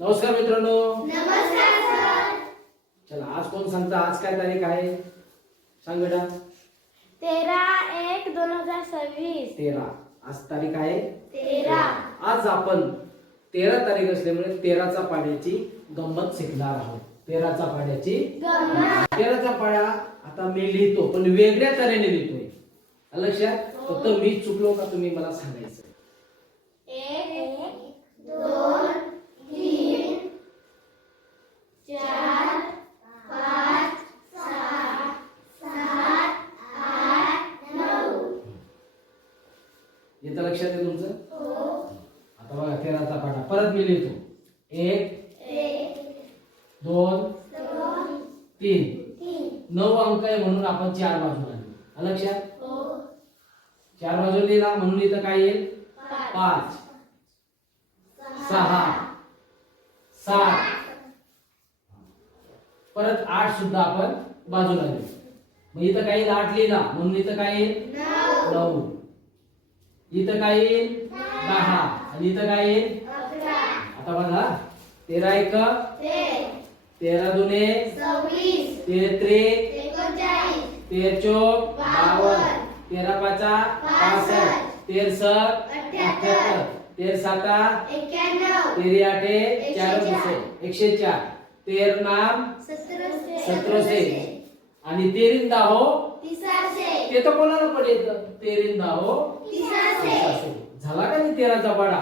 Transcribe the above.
नमस्कार मित्रांनो. नमस्कार सर. चला आज कोण सांगता आज काय तारीख आहे? सांग बेटा. 13/1/2026. 13. आज तारीख आहे 13. आज आपण 13 तारीख असल्यामुळे 13चा पाड्याची गंमत शिकणार आहोत. 13चा पाड्याची गंमत. 13चा पाडा आता मी लिहितो पण वेगळ्या तऱ्हेने लिहितोय. लक्षात फक्त मी चुकलो का तुम्ही मला सांगायचं. 1 2 3 4 5 6 7 8 9. येतं लक्षात आहे तुमचं? आता बघा 13चा पाडा परत मी लिहितो. 1 2 3. 9 अंक आहे म्हणून आपण 4 बाजूला लिहू. लक्षात 4 बाजूला लिहिला म्हणून इथं काय येईल? 5 6 7. परत 8 सुद्धा आपण बाजूला लिहू. मग इथं काय येईल? 8 लिहिला म्हणून इथं काय येईल? 9. इथं काय येईल? 10. आणि इथं काय येईल? 11. आता बघा 13 1 13 2 26 13 3 39 13 4 52 13 5 65 13 7 78 13 7 91 13 8 4 104 13 नाम 1700 आणि 13 10 300 ते तर कोणाला पण येतं. 13 10 300. झाला का नाही 13चा पाडा?